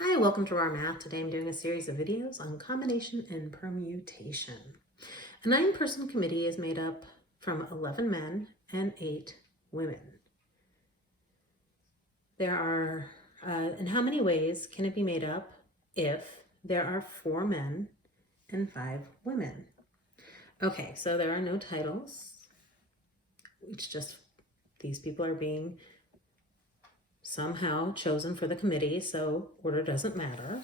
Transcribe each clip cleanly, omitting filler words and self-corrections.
Hi, welcome to our math. Today I'm doing a series of videos on combination and permutation. A 9-person committee is made up from 11 men and 8 women. There are, in how many ways can it be made up if there are 4 men and 5 women? Okay, so there are no titles. It's just these people are being somehow chosen for the committee, so order doesn't matter.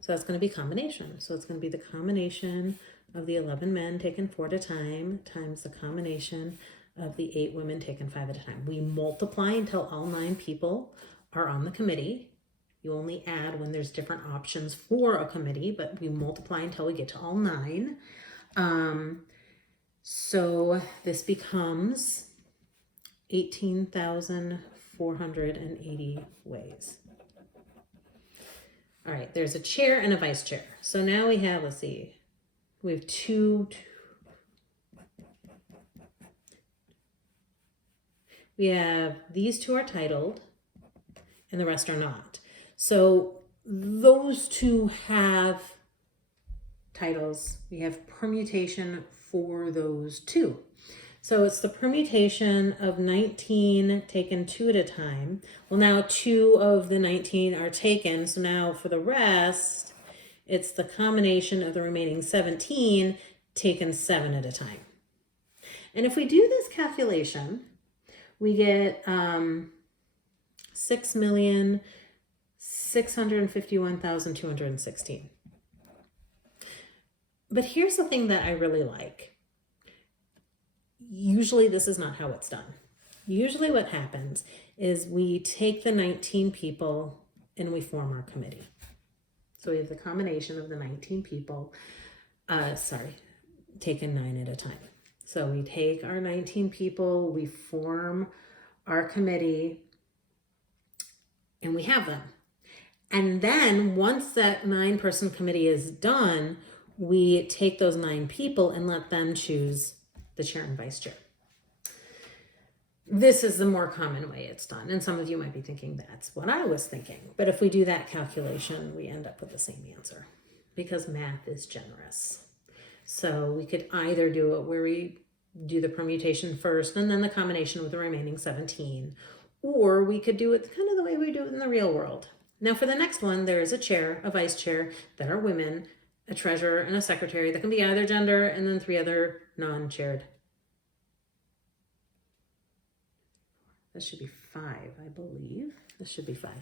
So that's going to be combination. So it's going to be the combination of the 11 men taken 4 at a time times the combination of the 8 women taken 5 at a time. We multiply until all 9 people are on the committee. You only add when there's different options for a committee, but we multiply until we get to all 9. So this becomes 18,480 ways. All right, there's a chair and a vice chair. So now we have, let's see, we have two. We have these 2 are titled and the rest are not. So those 2 have titles. We have permutation for those 2. So it's the permutation of 19 taken 2 at a time. Well, now 2 of the 19 are taken. So now for the rest, it's the combination of the remaining 17 taken 7 at a time. And if we do this calculation, we get 6,651,216. But here's the thing that I really like. Usually this is not how it's done. Usually what happens is we take the 19 people and we form our committee. So we have the combination of the 19 people, taken 9 at a time. So we take our 19 people, we form our committee, and we have them. And then once that 9-person committee is done, we take those 9 people and let them choose the chair and vice chair. This is the more common way it's done. And some of you might be thinking that's what I was thinking. But if we do that calculation, we end up with the same answer because math is generous. So we could either do it where we do the permutation first and then the combination with the remaining 17, or we could do it kind of the way we do it in the real world. Now for the next one, there is a chair, a vice chair that are women, a treasurer, and a secretary that can be either gender, and then 3 other non-chaired. This should be 5, I believe. This should be 5.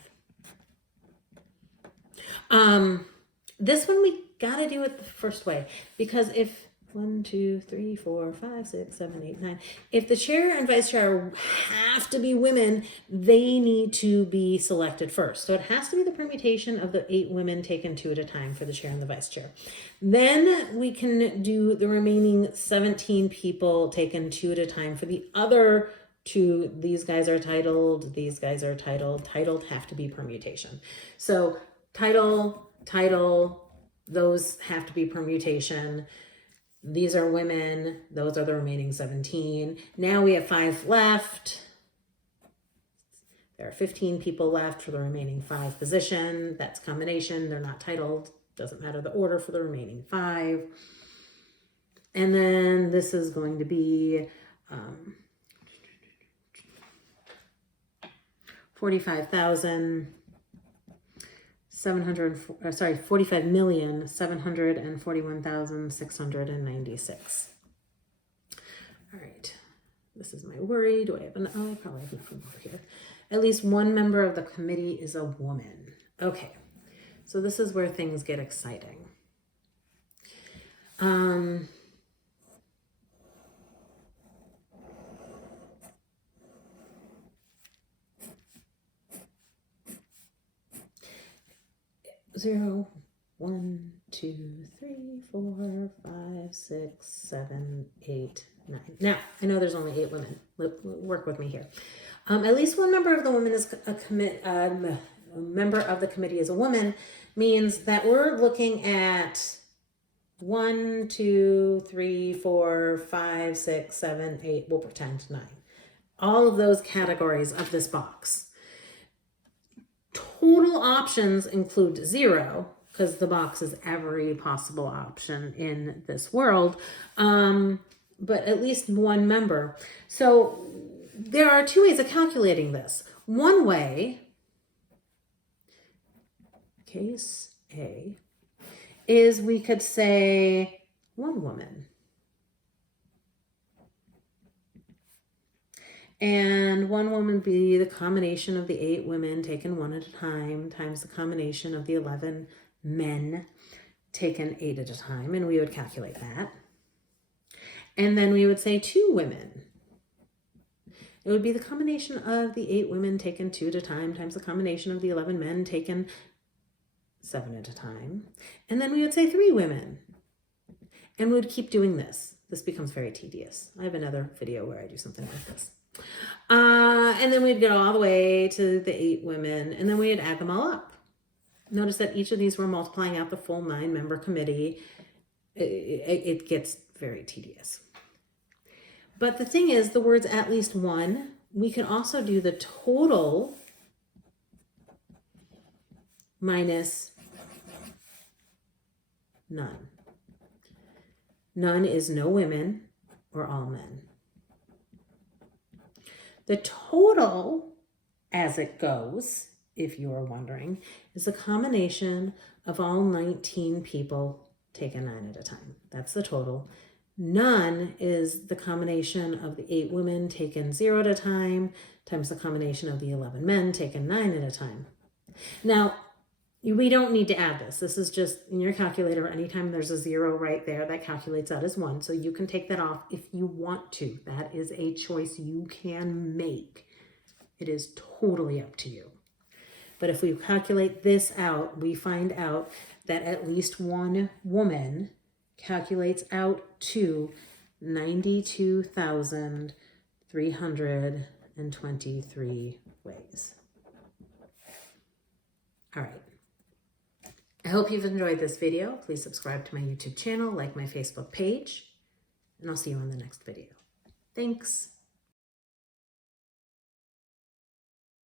This one we gotta do it the first way, because if 1, 2, 3, 4, 5, 6, 7, 8, 9. If the chair and vice chair have to be women, they need to be selected first. So it has to be the permutation of the 8 women taken 2 at a time for the chair and the vice chair. Then we can do the remaining 17 people taken 2 at a time for the other 2. These guys are titled, these guys are titled. Titled have to be permutation. So title, those have to be permutation. These are women, those are the remaining 17. Now we have 5 left. There are 15 people left for the remaining 5 position. That's combination, they're not titled. Doesn't matter the order for the remaining 5. And then this is going to be 45,741,696. All right, this is my worry. Do I have enough? Oh, I probably have enough over here. At least one member of the committee is a woman. Okay, so this is where things get exciting. Zero, 1, 2, 3, 4, 5, 6, 7, 8, 9. Now, I know there's only 8 women. Work with me here. At least one member of the woman is a member of the committee is a woman, means that we're looking at 1, 2, 3, 4, 5, 6, 7, 8, we'll pretend 9. All of those categories of this box. Total options include 0, because the box is every possible option in this world, but at least one member. So there are 2 ways of calculating this. One way, case A, is we could say 1 woman. And 1 woman would be the combination of the 8 women taken 1 at a time times the combination of the 11 men taken 8 at a time. And we would calculate that. And then we would say 2 women. It would be the combination of the 8 women taken 2 at a time times the combination of the 11 men taken 7 at a time. And then we would say 3 women. And we would keep doing this. This becomes very tedious. I have another video where I do something like this. And then we'd go all the way to the 8 women, and then we'd add them all up. Notice that each of these were multiplying out the full 9-member committee. It gets very tedious. But the thing is, the words at least 1, we can also do the total minus none. None is no women or all men. The total, as it goes, if you are wondering, is a combination of all 19 people taken 9 at a time. That's the total. None is the combination of the 8 women taken 0 at a time times the combination of the 11 men taken 9 at a time. Now, we don't need to add this. This is just in your calculator. Anytime there's a 0 right there, that calculates that as 1. So you can take that off if you want to. That is a choice you can make. It is totally up to you. But if we calculate this out, we find out that at least 1 woman calculates out to 92,323 ways. All right. I hope you've enjoyed this video. Please subscribe to my YouTube channel, like my Facebook page, and I'll see you on the next video. Thanks.